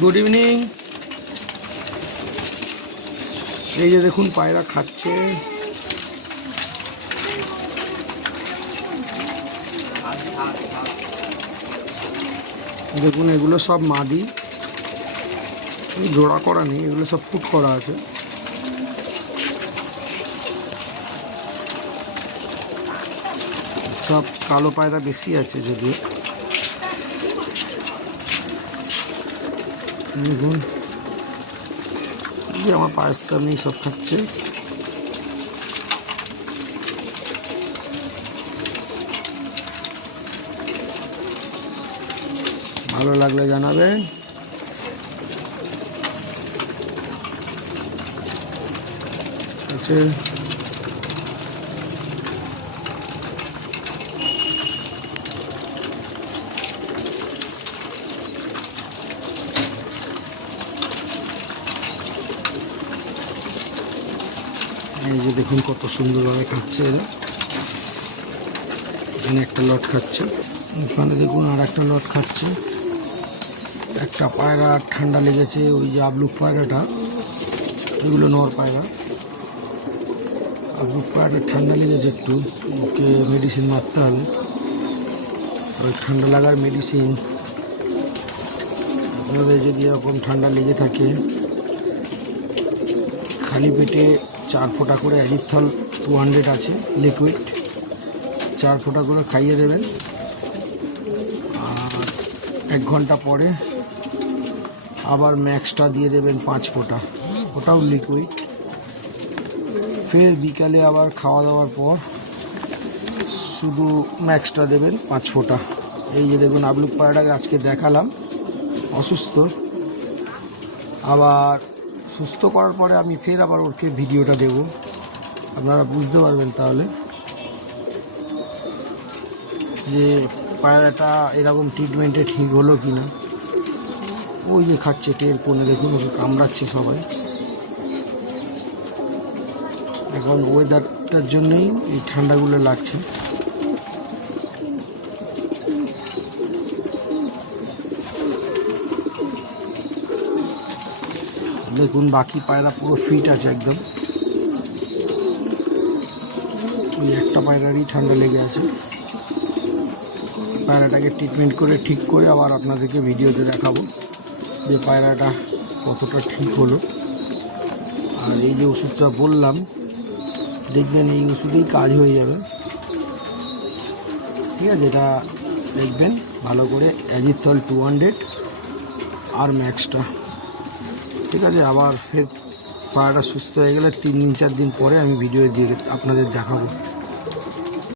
Good evening. এই যে দেখুন পায়রা খাচ্ছে। দেখুন এগুলো সব মাদি, জোড়া করা নেই, এগুলো সব ফুট করা আছে। সব কালো পায়রা বেশি আছে যদিও। দেখুন যে আমার পায়ের সামনেই সব খাচ্ছে। ভালো লাগলে জানাবেন। আচ্ছা, এই যে দেখুন কত সুন্দরভাবে খাচ্ছে এরা। এখানে একটা লট খাচ্ছে, ওখানে দেখুন আর একটা লট খাচ্ছে। একটা পায়রা ঠান্ডা লেগেছে, ওই যে আবলুক পায়রাটা, এগুলো নর পায়রা। আবলুক পায়রাটা ঠান্ডা লেগেছে একটু, ওকে মেডিসিন মারতে হবে। ওই ঠান্ডা লাগার মেডিসিন আপনাদের যদি এরকম ঠান্ডা লেগে থাকে, খালি পেটে 4 ফোঁটা করে অ্যাজিথ্রল 200 আছে লিকুইড, 4 ফোঁটা করে খাইয়ে দেবেন। আর 1 ঘন্টা পরে আবার ম্যাক্সটা দিয়ে দেবেন 5 ফোঁটা, ওটাও লিকুইড। ফের বিকালে আবার খাওয়া দাওয়ার পর শুধু ম্যাক্সটা দেবেন 5 ফোঁটা। এই যে দেখুন আবলুক পায়রাটাকে আজকে দেখালাম অসুস্থ, আবার সুস্থ করার পরে আমি ফের আবার ওকে ভিডিওটা দেব, আপনারা বুঝতে পারবেন তাহলে যে পায়রাটা এরকম ট্রিটমেন্টে ঠিক হলো কি না। ওই যে খাচ্ছে টের কোণে, দেখুন ওকে কামড়াচ্ছে সবাই। এখন ওয়েদারটার জন্যই এই ঠান্ডাগুলো লাগছে। দেখুন বাকি পায়রা পুরো ফিট আছে একদম, ওই একটা পায়রারই ঠান্ডা লেগে আছে। পায়রাটাকে ট্রিটমেন্ট করে ঠিক করে আবার আপনাদেরকে ভিডিওতে দেখাবো যে পায়রাটা কতটা ঠিক হলো। আর এই যে ওষুধটা বললাম, দেখবেন এই ওষুধেই কাজ হয়ে যাবে, ঠিক আছে? এটা দেখবেন ভালো করে, অ্যাজিথ্রল 200 আর ম্যাক্সটা, ঠিক আছে? আবার ফের পায়রাটা সুস্থ হয়ে গেলে 3 দিন 4 দিন পরে আমি ভিডিও দিয়ে আপনাদের দেখাবো।